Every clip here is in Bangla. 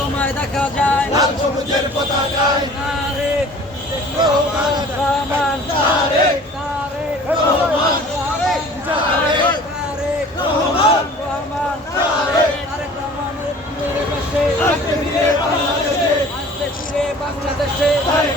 তোমায় দেখা যায়। লাল সবুজের পতাকায় তারেক রহমান রহমান তারেক তারেক রহমান তারেক তারেক তারেক রহমান রহমান তারেক তারেক রহমান ফিরে বাংলাদেশে। আসতে ফিরে বাংলাদেশে। তারেক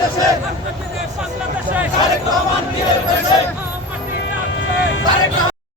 বাংলাদেশে